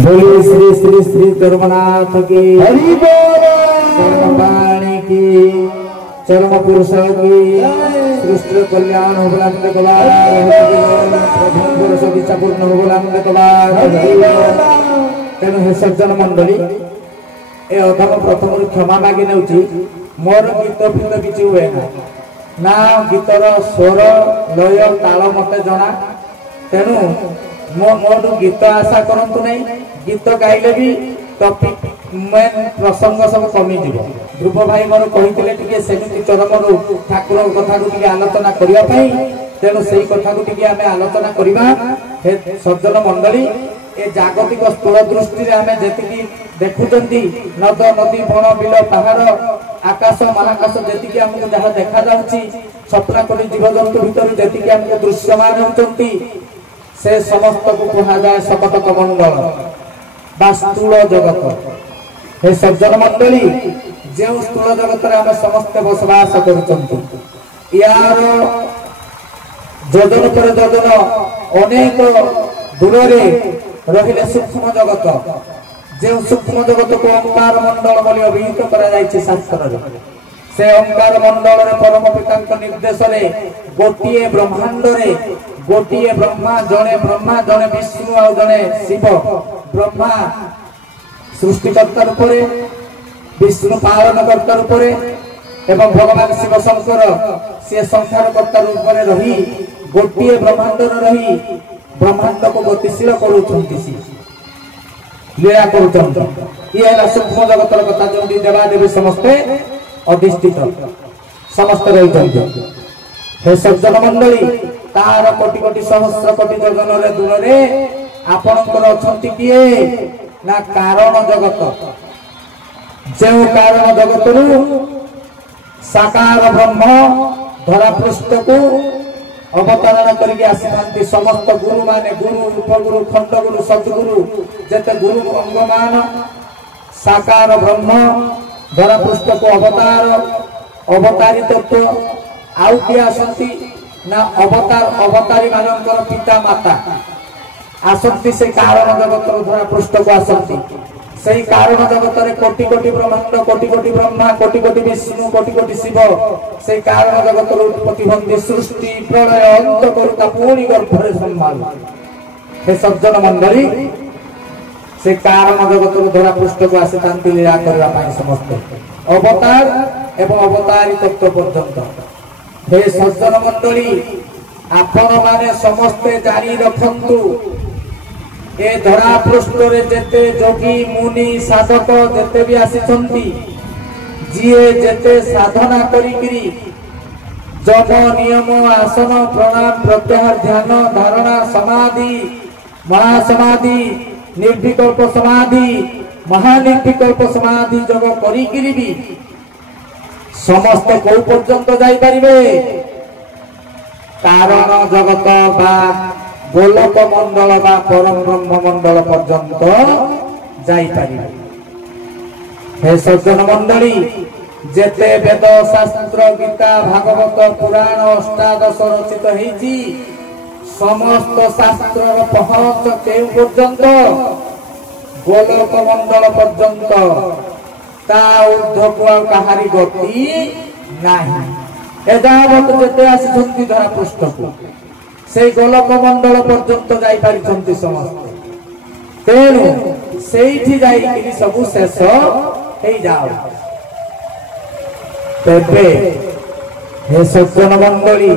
बोली श्री श्री श्री धर्मनाथ की हरि बोल वाणी की चरम पुरुष की सृष्टि कल्याण होबलांत कबार प्रभु पुरुष इच्छा पूर्ण होबलांत कबार तेणु हे सज्जन मंडली ए अधम प्रथम क्षमा मागी नेउची मोर गीत फित किछि हुए ना गीतर स्वर लय ताल मते जना तेणु मोटू गीत आशा करंतु नहीं गीत गाइले भी टॉपिक मेन प्रसंग सब कमी जीव ध्रुव भाई मोर कहितले टिके सेमिति चरम ठाकुर कथा को टिके आलोचना करिया पई तेणु सेही कथा को टिके आमे आलोचना करिबा हे सज्जन मंडली ए जागतिक स्थूल दृष्टि रे आमे जेतिकी देखुचंती नद नदी बण बिल पहाड़ आकाश महाकाश जेतिकी हमको जहा देखा जाउची सपना कोटी जीव जंतु भीतर जेतिकी हमको दृश्यमान होचंती से समस्त को कहा जाए सकटक मंडल बा स्थूल जगत हे सज्जन मंडली जे स्थूल जगत रे हम समस्त बसवास करूचंती यार जोजन पर जोजन अनेक दूर रे रहिले सूक्ष्म जगत जे सूक्ष्म जगत को ओंकार मंडल बोली अभिहित करा जायछि शास्त्र रे से ओंकार मंडल रे परम पिता निर्देश रे गोटिए ब्रह्मांड रे गोटिए ब्रह्मा जने विष्णु और जने शिव ब्रह्मा सृष्टिकर्ता रूप विष्णु पालन कर्ता रूप एवं भगवान शिव शंकर से संसार कर्ता रूप रही गोटिए ब्रह्मांड रही ब्रह्मांड को गतिशील करूछंती लीला करूछंती ये है सूक्ष्म जगतर कथा जो देवादेवी समस्ते अधिष्ठित समस्त रही हे सज्जन मंडली तार कोटि कोटि सहस्र कोटि जगन रे दूर रे आपनकर अछंती किए ना कारण जगत जे कारण जगत रु साकार ब्रह्म धरा पृष्ठ को अवतरण करके आसी समस्त गुरु माने गुरु उपगुरु खंड गुरु सतगुरु जते गुरु अंगमान साकार ब्रह्म धरा पृष्ठ को अवतारी तत्व आउ किए आसंती ना अवतारी मानकर पिता माता आसंती से कारण जगत धरा पृष्ठ को आसंती सही कारण जगत रे कोटि कोटि ब्रह्मांड कोटि कोटि ब्रह्मा कोटि कोटि विष्णु कोटि कोटि शिव सही कारण जगत उत्पत्ति होती सृष्टि प्रलय अंत करता पूरी गर्भ रे संभाल हे सज्जन मंडली से कारण जगत धरा पृष्ठ को आसी तांती लीला करबा पई समस्त अवतार एवं अवतारी तत्व पर्यंत हे सज्जन मंडली आपण माने समस्ते जारी रखंतु ए धरा पृष्ठ रे जेते जोगी मुनि साधक जेते भी आसीछंती जिए जेते साधना करिकरी जप नियम आसन प्रणाम प्रत्याहार ध्यान धारणा समाधि महासमाधि निर्विकल्प समाधि महानिर्विकल्प समाधि जग करिकरी भी समस्त को पर्यंत जाई परिबे कारण जगत बा गोलक मंडल बा परम ब्रह्म मंडल पर्यंत जाई परिबे हे सज्जन मंडली जेते वेद शास्त्र गीता भागवत पुराण अष्टादश रचित हेछि समस्त शास्त्र पहुंच के पर्यंत गोलक मंडल पर्यंत ता ऊर्ध्व कहारी गति नाही एदावत जेते आसीछंती धरा पृष्ठ को से गोलक मंडल पर्यंत जाई पारिछंती समस्त तेणु सेठी जाई कि सब शेष हे जाओ तेबे हे सज्जन मंडली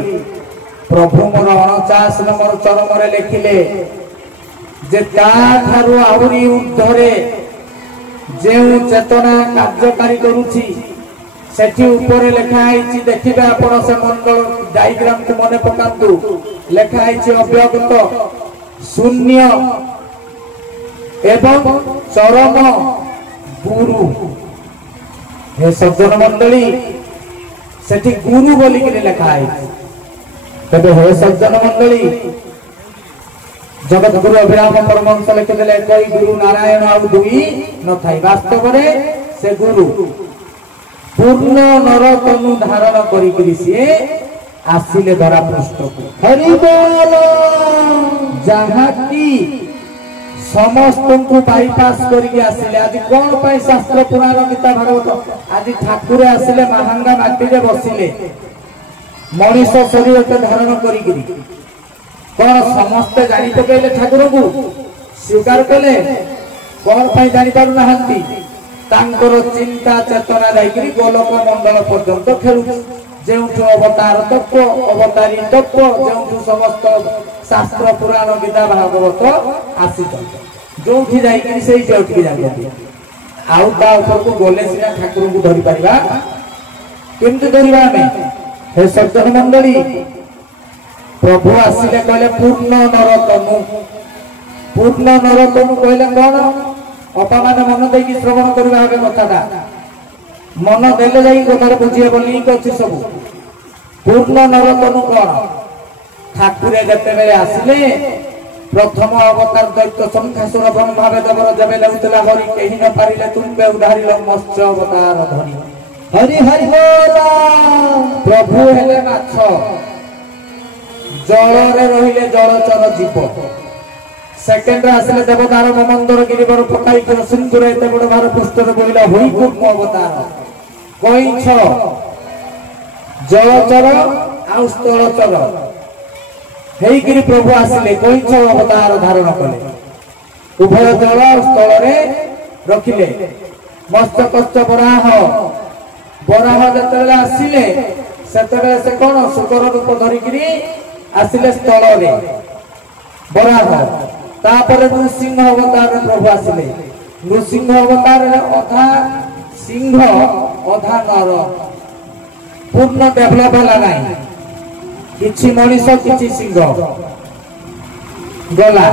प्रभु मोर 49 नंबर चरम रे लिखिले जे ता थारु आउरी ऊर्ध्वरे जेउ चेतना कार्यकारी करूची सेठी ऊपर लेखा आइछि देखिबे आपण से मंडल डायग्राम को मने पकांतु लेखा आइछि अव्यक्त शून्य एवं चरम गुरु हे सज्जन मंडली सेठी गुरु बोली के लेखा आइछि तबे हे सज्जन मंडली जगत गुरु अभिराम परमहंस लिखिदेले कोई गुरु नारायण आउ दुई न थाई वास्तव रे से गुरु पूर्ण नर तनु धारण करी से आसिले धरा पृष्ठ को हरि बोल जहाँ की समस्त को बाईपास करके आसिले आज कौन पाई शास्त्र पुराण गीता भागवत आज ठाकुर आसिले महांगा माटी रे बसिले मनीष शरीर के धारण करी कौन समस्ते जानी पकेले ठाकुर को स्वीकार कले कौन पाई जानी पारु नाहंती तांकर चिंता चेतना जाइकरी गोलोक मंडल पर्यंत खेलु जेउठु अवतार तत्व अवतारी तत्व जेउठु समस्त शास्त्र पुराण गीता भागवत आसीत जोठी जाइकरी सेही जोठी जागती आउ ता ऊपर को गोले सिना ठाकुर को धरि परिबा केमते धरिबा हमें हे सज्जन मंडली प्रभु आसिले कहले पूर्ण नरतनु कहले कौन अपमान मन देकी श्रवण करबा हबे कथाटा मन देले जाई कथार बुझिए बोली कछि सब पूर्ण नरतनु कौन ठाकुरे जते बेले आसिले प्रथम अवतार दैत्य संखासुर बन भावे देवर जबे लउतला हरि केहि न पारिले तुमके उधारिल मत्स्य अवतार धरि हरि हरि बोल प्रभु हेले माछ जलरे रहिले जलचर जीव सेकेंड आसिले देवतार मंदर गिरिवर पकाई कर सिंदूर एते बड़ भार पुष्टर बोलिला होई कुर्म अवतार कइछ जलचर आ स्थलचर हेई गिरि प्रभु आसिले कइछ अवतार धारण कले उभय जल स्थल रे रखिले मत्स्य कष्ट बराह जतले आसिले सेतबे से कोन सुकर रूप धरि गिरि आसिले स्थल रे बराह तापर नृसिंह अवतार प्रभु आसिले नृसिंह अवतार अधा सिंह अधा नर पूर्ण डेभलप होला नाही किछि मनीष किछि सिंह गला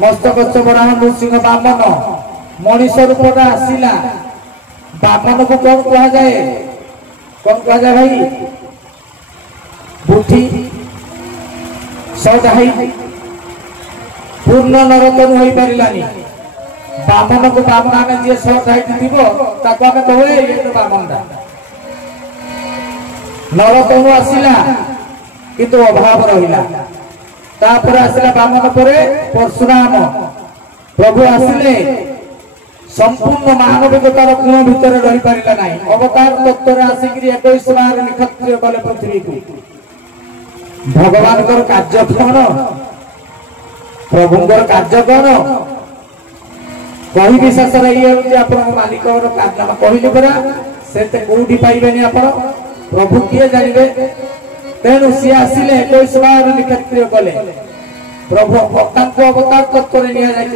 मस्तक चबराह नृसिंह बामन मनीष रूपटा आसिला बामन को कौन कहा जाए भाई बुद्धि सदाई पूर्ण नरतनु होई परिलानी बामन को बामन में जे शॉर्ट हाइट दिबो ताको आमे कहवे ये तो बामनडा नरतनु आसिला किंतु अभाव रहिला तापर आसिला बामन परे परशुराम प्रभु आसिले संपूर्ण मानविकतार गुण भितर रही पारिला नाही अवतार तत्व आसिक 21 बार निखत्य कले पृथ्वी को भगवान कर कार्य कौन प्रभुंकर कार्य कौन कही विशेष मालिक कारनामा कहली परा से कौटी पाइबेनि आपण प्रभु किए जानवे तेणु सी आसिले 21 बार निखत्य कले प्रभु अवतार तत्व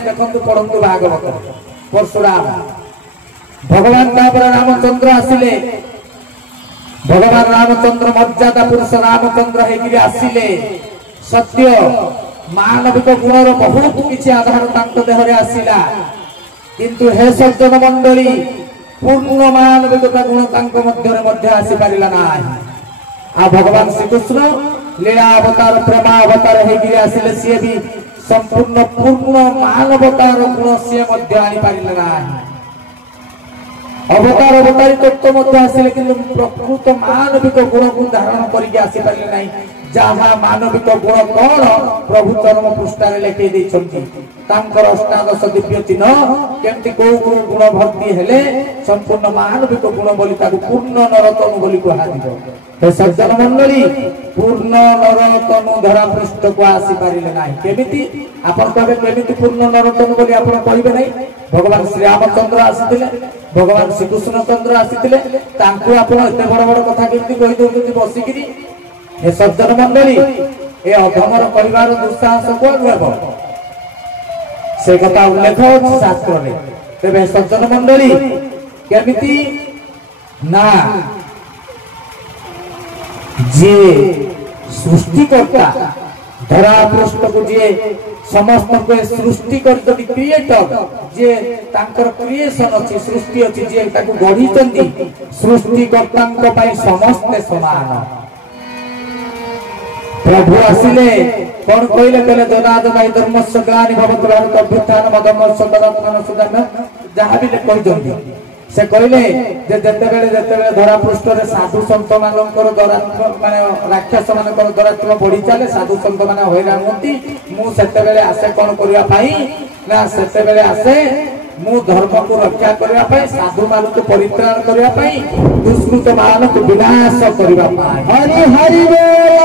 देखु पढ़ु भागवत परशुराम भगवान रामचंद्र आसिले भगवान रामचंद्र मर्यादा पुरुष रामचंद्र हेगिरी आसिले सत्य मानविक गुणर बहुत किछि आधार तांको देहरे आसिला किंतु हे सज्जन मंडली पूर्ण मानविकता गुण तांको मध्य आसी पारिला नाही आ भगवान श्री कृष्ण लीला अवतार प्रेमा अवतार हेगिरी आसिले सी भी संपूर्ण पूर्ण मानवतार गुण सी मध्य आनी पारिला नाही अवतार अवतारी तत्व मध्य आसिले किंतु प्रकृत मानविक गुण को धारण करके आसी पारिले नाही जहा मानविक गुण कौन प्रभु चरम पृष्ठारे लेखे देइछंती तांकर अष्टादश दिव्य चिन्ह केमती को गुण भक्ति हेले संपूर्ण मानविक गुण बोली ताकु पूर्ण नरतनु बोली कहा दिबो हे सज्जन मंडली पूर्ण नरतनु धरा पृष्ठ को आसी पारिले नाही केमिति आपण कहबे केमिति पूर्ण नरतनु बोली आपण कहिबे नाही भगवान श्री रामचंद्र आसीथिले भगवान श्री कृष्ण चंद्र आसीथिले तांकु आपण एते बड़ बड़ कथा केमिति कहि दोउछथि बसिकिरी हे सज्जन मंडली ए अधमर परिवार दुस्साहस को नुहेब से कथा उल्लेख अछि शास्त्र रे तेबे सज्जन मंडली केमिति ना जे सृष्टिकर्ता धरा पृष्ठ को जे समस्त को सृष्टि करति क्रिएटर जे तांकर क्रिएशन अछि सृष्टि अछि जे ताकू गढी चंदी सृष्टिकर्तांक पई समस्त समान प्रभु आसिले कौन कहले कहले ददादनाय धर्मस्य ग्लानि भवतु भारत अभ्युत्थान मदमस्य तदत्मन सुदान जहां भी कहि जंदी से कहले जे जते धरा पृष्ठ रे साधु संत मानकर दरात्म माने राक्षस मानकर दरात्म बढ़ी चले साधु संत माने होइरा होती मु सेते बेले आसे कोन करिया पाई ना सेतेबेले आसे मु धर्म को रक्षा करबा पई साधु मान को परित्राण करबा पई दुष्कृत मान को विनाश करबा पई हरि हरि बोल।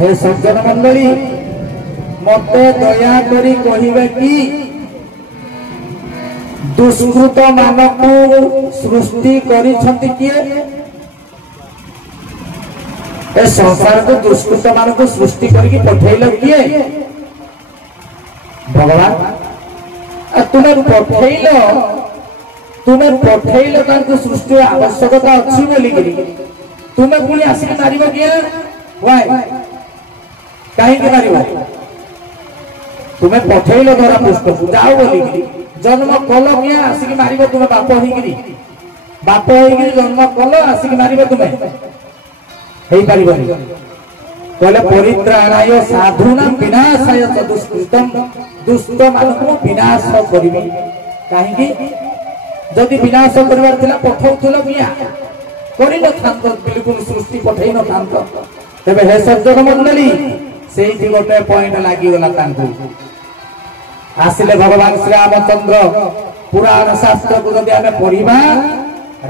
हे सज्जन मंडली मते दया करी कहिबे कि दुष्कृत मान को सृष्टि करी छंती किए ए संसार को दुष्कृत मान को सृष्टि करके पठेइल किए भगवान। तुम्हें पठेइल तांको सृष्टि आवश्यकता अछि बोली गिरी तुम्हें पुणी आसिक मारिबो किए वाय काहे के मारिबो तुम्हें पठेइल धरा पुष्प जाओ बोली गिरी जन्म कल किए आसिक मारिबो तुम्हें बाप होई गिरी जन्म कल आसिक मारिबो तुम्हें हेई पारिबोनी कहले परित्राणाय साधुना विनाशाय दुष्कृतम दुष्ट मानकु विनाश करिबी काहेकि जदि विनाश करबार थिला पठौथुल किया करि न थांत बिल्कुल सृष्टि पठै न थांत तबे हे सज्जन मंडली सेही गोटे पॉइंट लागि गला तांकु आसिले भगवान श्री रामचंद्र पुराण शास्त्र को जदि हमें पढ़िबा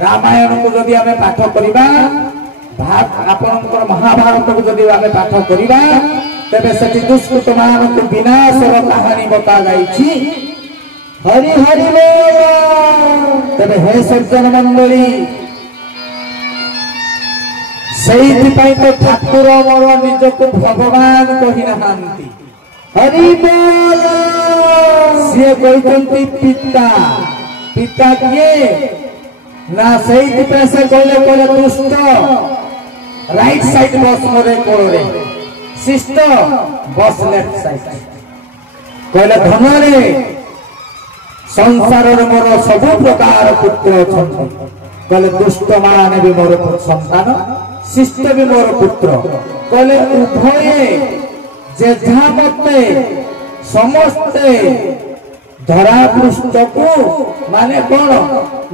रामायण को जदि हमें पाठ करिबा आपनकर महाभारत को जदि आमे पाठ करिबा तबे सती दुष्कृत मान को विनाश रो कहानी बता जाई छी हरि हरि बोल। तबे हे सज्जन मंडली सेही पई तो ठाकुर मोर निज को भगवान कहि नहांती हरि बोल। से कहतंती पिता पिता किए ना सेही पे से कहले दुष्ट राइट साइड बस मोरे कोरे शिष्ट बस लेफ्ट साइड कहले धनरे संसार रे मोर सब प्रकार पुत्र अछंती कहले दुष्ट माने भी मोर संतान शिष्ट भी मोर पुत्र कहले उभये जेझा मते समस्ते धरा पृष्ठ को माने कौन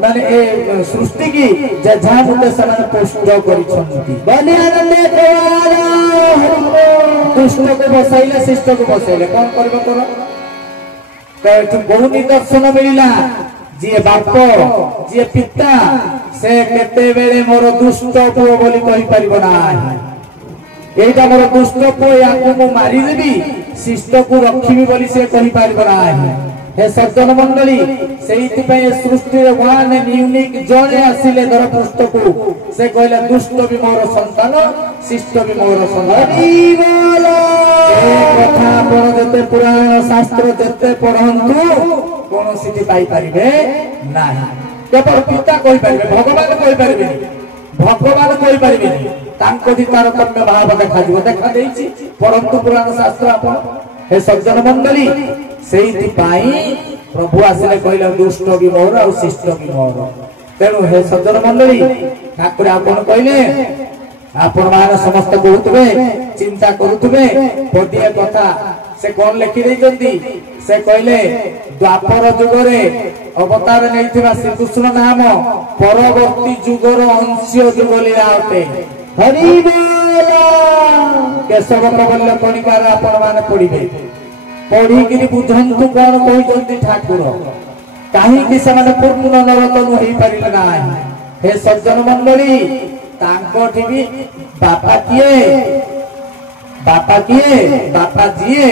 माने ए सृष्टि की जेझा मते समान पुष्ट करिछंती बने आनंदे दुष्ट को बसाइले शिष्ट को बसाइले कौन करबो तोर तो बहु निदर्शन मिलिला जे बाप जे पिता से केते बेले मोर दुष्ट पुओ बोली कहि परिबो नाही एटा मोर दुष्ट पुओ याको मु मारी देबी शिष्ट को रखिबी बोली से कहि परिबो नाही। हे सज्जन मंडली सेहिति पे सृष्टि रे वन यूनिक जने आसिले धर पृष्ठ को से कहले दुष्ट भी मोर संतान शिष्ट भी मोर संतान हरि बोल। ए कथा पर जते पुराण शास्त्र जते पढ़ंतु कोन सिद्धि पाई परिबे नाही केवल पिता कहि परिबे भगवान कहि परिबे भगवान कहि परिबे तांको दी तारतम्य भाव देखा देछि परंतु पुराण शास्त्र आपण हे सज्जन मंडली सेहिति पाई प्रभु आसिले कहले दुष्ट भी मोर और शिष्ट भी मोर तेणु हे सज्जन मंडली ठाकुर आपण कहले आपण मान समस्त कहउतबे चिंता करूतबे पदिया कथा से कोन लिखि दैछंती से कहले द्वापर युग रे अवतार नैथिबा श्री कृष्ण नाम परवर्ती युगर अंश्य युग लीला अटे हरि बोल। केशव कवल्य कणिकार आपण मान पढिबे पढ़ी कि बुझंतु कौन कहते ठाकुर कहीं से पूर्ण नरतनु हो पारे ना। हे सज्जन मंडली तांकोठी भी बापा किए बापा जीए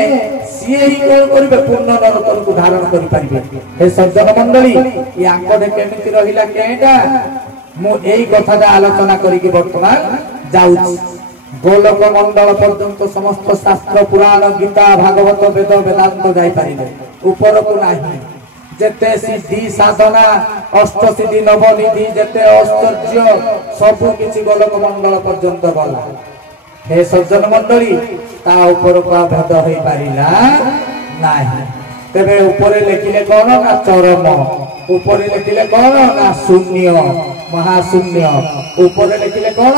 सीए ही कौन करिवे पूर्ण नरतनु को धारण करि परिबे। हे सज्जन मंडली यांकोडे केमिति रहिला केटा मु एई कथा आलोचना करिके वर्तमान जाउछि गोलक मंडल पर्यंत समस्त शास्त्र पुराण गीता भागवत वेद वेदांत जाई पारिबे ऊपर को नाही जेते सिद्धि साधना अष्ट सिद्धि नव निधि जेते ऐश्वर्य सब किछि गोलक मंडल पर्यंत गला। हे सज्जन मंडली ता ऊपर को भेद होई पारिला नाही तेबे ऊपर लिखिले कोन ना चरम ऊपर लिखिले कोन ना शून्य महाशून्य ऊपर लिखिले कोन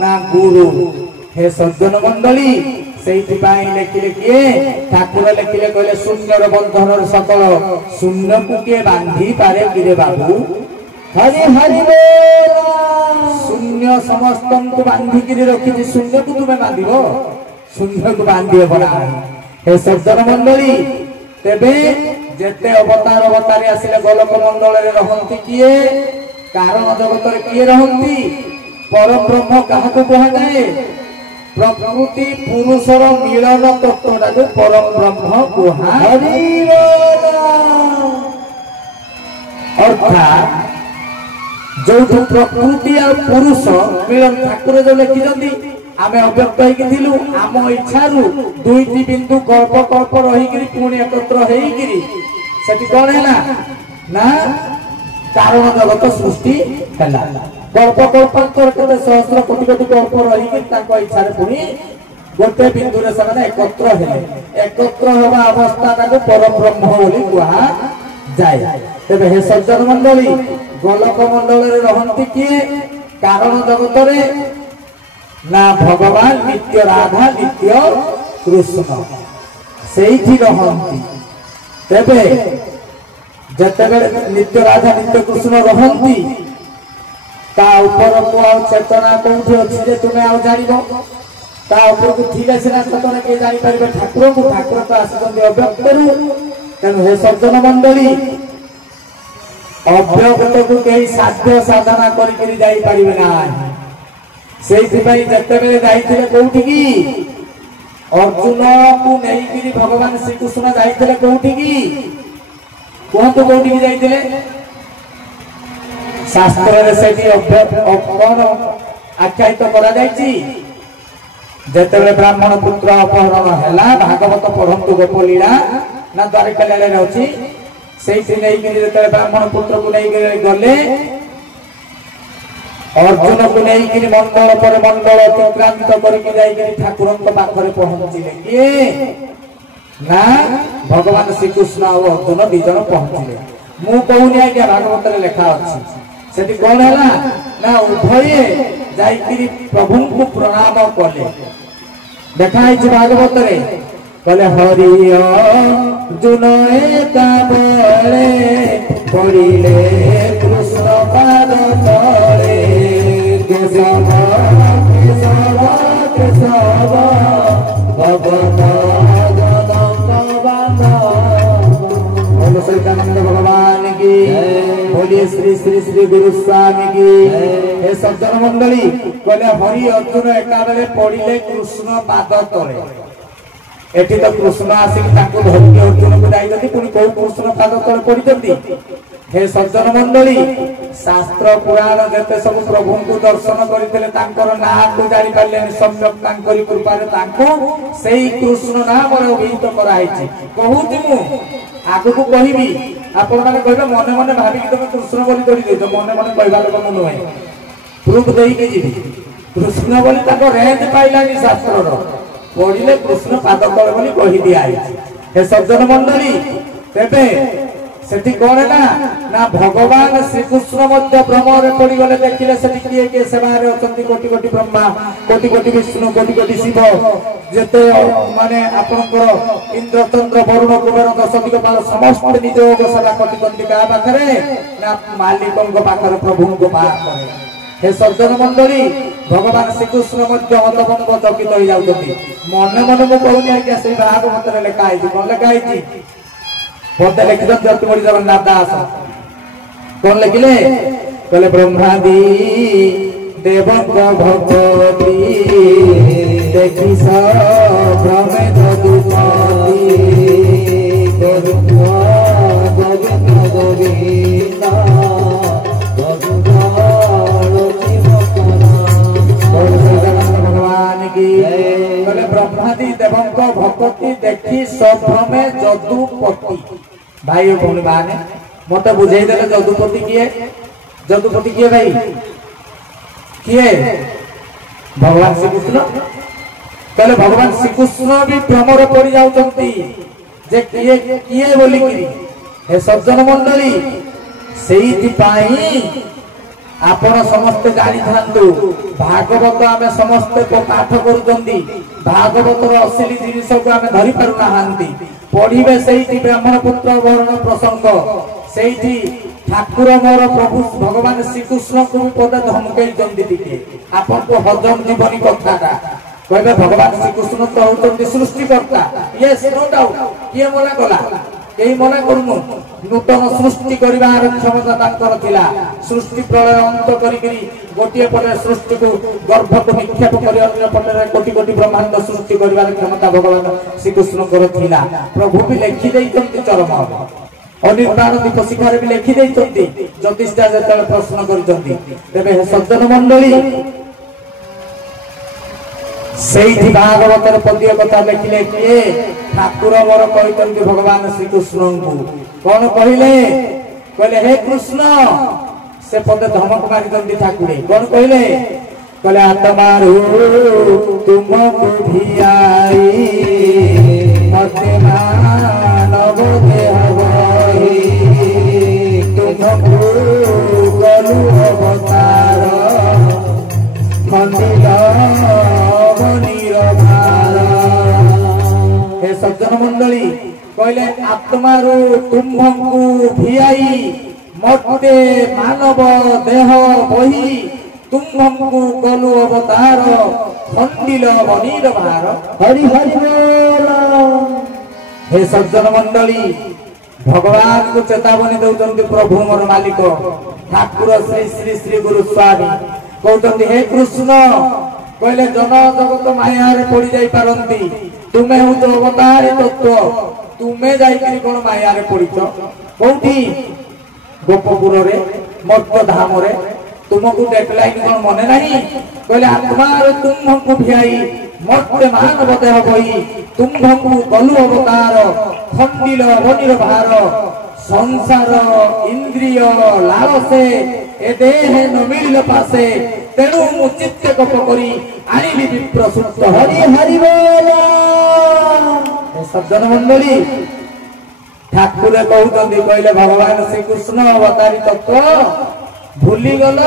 ना गुरु। हे सज्जन मंडली सेहिति पाई लेखिले किए ठाकुर लेखिले कहले शून्यर बंधन सकल शून्य को के बांधी पारे किरे बाबू हरि हरि बोल। शून्य समस्त को बांधी किरे रखि शून्य को तुम्हें बांधिबो शून्य को बांधिए बना। हे सज्जन मंडली तेबे जेते अवतार अवतारी आसिले गोलक मंडल रे रहंती किए कारण जगत रे किए रहंती परम ब्रह्म काहाको कहा जाए प्रकृति पुरुषर मिलन तत्वटा को परम ब्रह्म कहा अर्थात जो प्रकृति और पुरुष मिलन ठाकुर जो लिखिं आमे अव्यक्त होइकिथिलु आम इच्छारु दुईटी बिंदु कल्प कल्प रहीकरी पुणी एकत्र हेइकरी सेठी कोन हैला ना कारण जगत सृष्टि हैला कल्प कल्पांतर केते सहस्र कोटि कोटि कल्प रहीकरी ताको इच्छारे पुणी गोटे बिंदु रे समान एकत्र हेले एकत्र होबा अवस्था ताको परम ब्रह्म बोली कहा जाय तबे हे सज्जन मंडली गोलक मंडल रे रहंती किए कारण जगत रे ना भगवान नित्य राधा नित्य कृष्ण सेठी रहंती तेबे जतेबेले नित्य राधा नित्य कृष्ण रहंती ता ऊपर को आ चेतना कोठी अछि जे तुमे आ जानिबो ता ऊपर को ठीक अछि ना चेतना के जानि परिबे ठाकुर तो आसुचंदी अव्यक्त करू तेनु हे सज्जन मंडली अव्यक्त को केही साध्य साधना करि करि जाई परिबे ना सेइथिपाई जतेबेले जाइथिले कोठी की अर्जुन को नेइकिरी भगवान श्री कृष्ण जाइथिले कोठी की कोहतो कोठी की जाइथिले शास्त्र रे सेठी कोन आख्यायित करा जायछि जतेबेले ब्राह्मण पुत्र अपहरण हैला भागवत पढ़ंतु गोपलीला ना द्वारिका लीला रे अछि सेइथि नेइकिरी जतेबेले ब्राह्मण पुत्र को नेइकिरी गले अर्जुन को नहीं मंडल पर मंडल अतिक्रांत करके जाइए ठाकुर पाखरे पहुंचले किए ना भगवान श्री कृष्ण और अर्जुन दी जन पहुंचले मु कहूनी आज्ञा भागवत रे लिखा अछि सेठी कोन हैला ना उभय जाइकरी प्रभु को प्रणाम कले देखा है भागवत रे कले हरि अर्जुन एका बेले पड़िले कृष्ण पाद तले केशव केशव केशव भगवत भगवान की बोलिए श्री श्री श्री गुरु स्वामी की हे सज्जन मंडली कहले हरि अर्जुन एका बेले पड़िले कृष्ण पाद तले एठी तो कृष्ण आसिक ताको धरके अर्जुन को जाइजति पुनी को कृष्ण पाद तले पड़िजति हे सज्जन मंडली शास्त्र पुराण जते सब प्रभु को दर्शन करथिले तांकर नाम को जानि पाले सम्यक तांकरी कृपा रे तांको सेही कृष्ण नाम रे अभिहित करा हैछि कहूति मु आगु को कहिबी आपण माने कहबे मने मने भाबी कि तुम कृष्ण बोली धरि देछ मने मने कहबा लोक मन होय प्रूफ देई के जीवी कृष्ण बोली ताको रेंज पाइलानी शास्त्र रो पढ़िले कृष्ण पाद तले बोली कहि दिया हैछि हे सज्जन मंडली तेबे सेठी कोन ना ना भगवान श्री कृष्ण मध्य भ्रम रे पड़ी गले देखिले सेठी किए के सेवा रे अछंती कोटि कोटि ब्रह्मा कोटि कोटि विष्णु कोटि कोटि शिव जेते माने आपनकर इंद्र चंद्र वरुण कुबेर दशदिक पाल समस्त निज योग सेवा कोटि कोटि का पाखरे ना मालिकन को पाखरे प्रभु को पाखरे हे सज्जन मंडली भगवान श्री कृष्ण मध्य मतभंग चकित हो जाउछथि मन मन को कहूनी आज्ञा से भागवत रे लिखा है कोन लिखा है बोलते लिखित जगतमणि जगन्नाथ दास कौन लिखिले कहले ब्रह्मादि देवक भगवती देखि भ्रमे दुपति गोविंद गोविंद भगवान की कहले ब्रह्मादि देवक भगवती देखि भ्रमे जदुपति भाई भौणी माने मत बुझे देले जदुपति किए भाई किए भगवान श्री कृष्ण कहले भगवान श्री कृष्ण भी भ्रमर पड़ी जाउचंती जे किए बोली किरी हे सज्जन मंडली सेइथि पाई आपण समस्त जानी थांतु भागवत आमे समस्त को पाठ करूचंती भागवतर असली जिनिस को आमे धरि पारु नाहांती पढ़िबे सेइथि ब्राह्मण पुत्र वर्ण प्रसंग सेइथि ठाकुर मोर प्रभु भगवान श्री कृष्ण को भी पद धमकई जंदी दिके आपन को हजम जीवनी कथाटा कहबे भगवान श्री कृष्ण तो होउछन्ति सृष्टिकर्ता यस नो डाउट किए मना कला केही मना करूनु नूतन सृष्टि करिवार क्षमता तांकर थिला सृष्टि प्रलय अंत करिकरी गोटिए पटे सृष्टि को गर्भ को निक्षेप करि अन्य पटे कोटि कोटि ब्रह्मांड सृष्टि करिवार क्षमता भगवान श्री कृष्ण कर थिला प्रभु भी लिखि दैछन्ति चरम अनिर्वाण दीप शिखर भी लिखि दैछन्ति ज्योतिषा जेतले प्रश्न करिछन्ति तेबे हे सज्जन मंडली सेठी भागवतर पद्य कथा लिखिले किए ठाकुर मोर कहितन्ति भगवान श्री कृष्ण को कौन कहिले कहले हे कृष्ण से पद धमक मारितन्ति ठाकुरे कौन कहिले कहले आत्मारु तुमको भियाई मते मानव देह गई तुमको गलु अवतार खंडिला हे सज्जन मंडली कहले आत्मारु तुम्भंकु भियाई मते मानव देह बही तुम्भंकु गलु अवतार खंडिल बनीर भार हरि हरि बोल हे सज्जन मंडली भगवान को चेतावनी दउचंती प्रभु मोर मालिक ठाकुर श्री श्री श्री गुरु स्वामी कहते हे कृष्ण कहले जन जगत माया रे पड़ी जाई पारंती तुमे हो तो अवतारी तत्व तुमे जाई कोन माया रे पड़ीछ कोठी गोपपुर रे मत्त धाम रे तुमको डेडलाइन कोन मने नहीं कहले आत्मा रे तुमको भियाई मत्ते मानव देह बही तुमको गलु अवतार खंडिल बनिर भार संसार इंद्रिय लालसे ए देह न मिलिल पासे तेणु मु चित्त गप करी आनिली विप्रसुप्त हरि हरि बोल सज्जन मंडली ठाकुर कहउतन्ति कहले भगवान श्री कृष्ण अवतारी तत्व भूली गल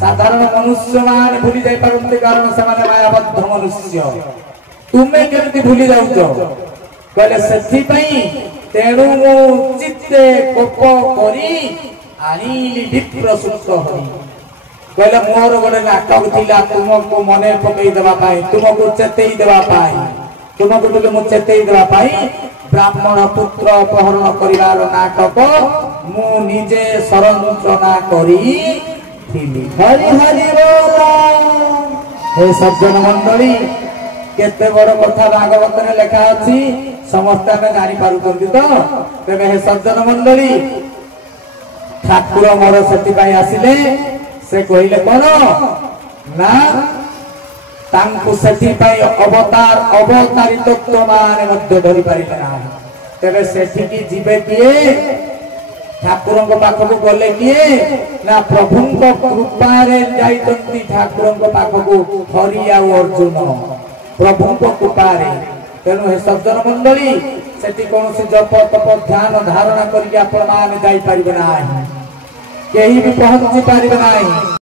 साधारण मनुष्य मान भूली जाई पारन्ते कारण से माने मायाबद्ध मनुष्य तुमे केमति भूली जाउछो कहले सेथि पई तेणु मु चित्ते कोप करी आनिली विप्रसुप्त हरि कहले मोर गोटे नाटक थिला तुमको मने पकई देबा पाई तुमको चेतई देबा पाई तुमको टके मु चेतई देबा पाई ब्राह्मण पुत्र अपहरण करिवार नाटक मु निजे संरचना करी थिली हरि हरि बोल हे सज्जन मंडली केते बड़ कथा भागवत रे लिखा अछि समस्त में जानि पारुछन्ति तो तबे हे सज्जन मंडली ठाकुर मोर सेति पाई आसिले से कहले कोन ना तांकु सेति पाई अवतार अवतारी तत्व माने मध्य धरि पारिले ना तबे सेति की जीवे किए ठाकुरन को पाखकु गले किए ना प्रभुन को कृपा रे जाइतंती ठाकुरन को पाखकु हरि आ अर्जुन प्रभुन को कृपा रे तेनु हे सज्जन मंडली सेति कोन से जप तप ध्यान धारणा करिके आपण माने जाई परिबे नाही केही भी पहुंची पारिबे नाही।